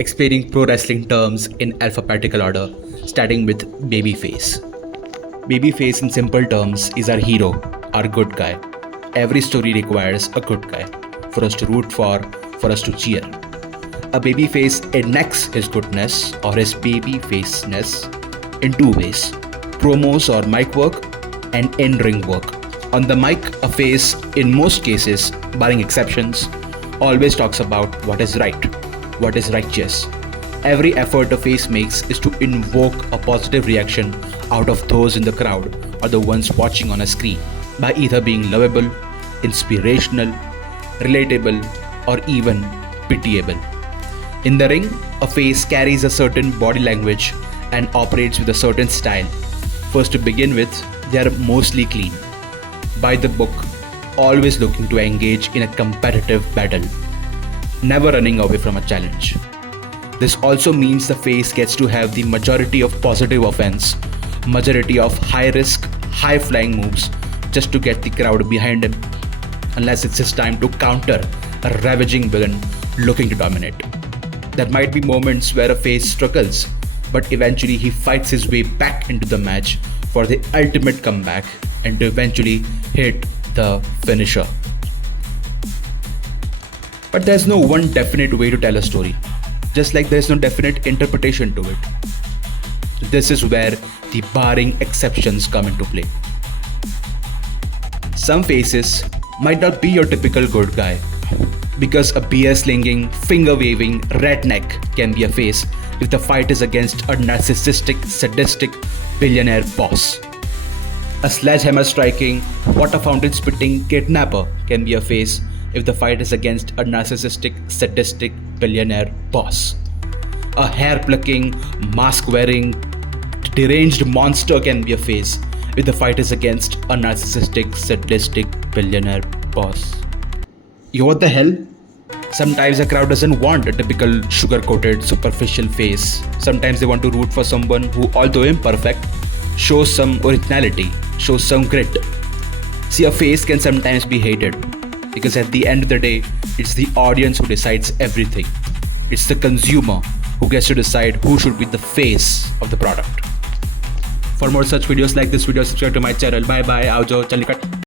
explaining pro wrestling terms in alphabetical order, starting with Babyface. Babyface, in simple terms, is our hero, our good guy. Every story requires a good guy for us to root for us to cheer. A babyface enacts his goodness or his babyfaceness in two ways: promos or mic work, and in-ring work. On the mic, a face, in most cases, barring exceptions, always talks about what is right, what is righteous. Every effort a face makes is to invoke a positive reaction out of those in the crowd or the ones watching on a screen by either being lovable, inspirational, relatable, or even pitiable. In the ring, a face carries a certain body language and operates with a certain style. First, to begin with, they are mostly clean, by the book, always looking to engage in a competitive battle, never running away from a challenge. This also means the face gets to have the majority of positive offense, majority of high risk, high flying moves just to get the crowd behind him, unless it's his time to counter a ravaging villain looking to dominate. There might be moments where a face struggles, but eventually he fights his way back into the match for the ultimate comeback and to eventually hit the finisher. But there's no one definite way to tell a story, just like there's no definite interpretation to it. This is where the barring exceptions come into play. Some faces might not be your typical good guy, because a beer slinging, finger waving redneck can be a face if the fight is against a narcissistic, sadistic billionaire boss. A sledgehammer striking, water fountain spitting kidnapper can be a face if the fight is against a narcissistic, sadistic billionaire boss. A hair plucking, mask wearing, deranged monster can be a face if the fight is against a narcissistic, sadistic billionaire boss. You know what the hell? Sometimes a crowd doesn't want a typical sugar-coated, superficial face. Sometimes they want to root for someone who, although imperfect, shows some originality, shows some grit. See, a face can sometimes be hated because at the end of the day, it's the audience who decides everything. It's the consumer who gets to decide who should be the face of the product. For more such videos like this video, subscribe to my channel. Bye bye. Aao jo, chal nikat.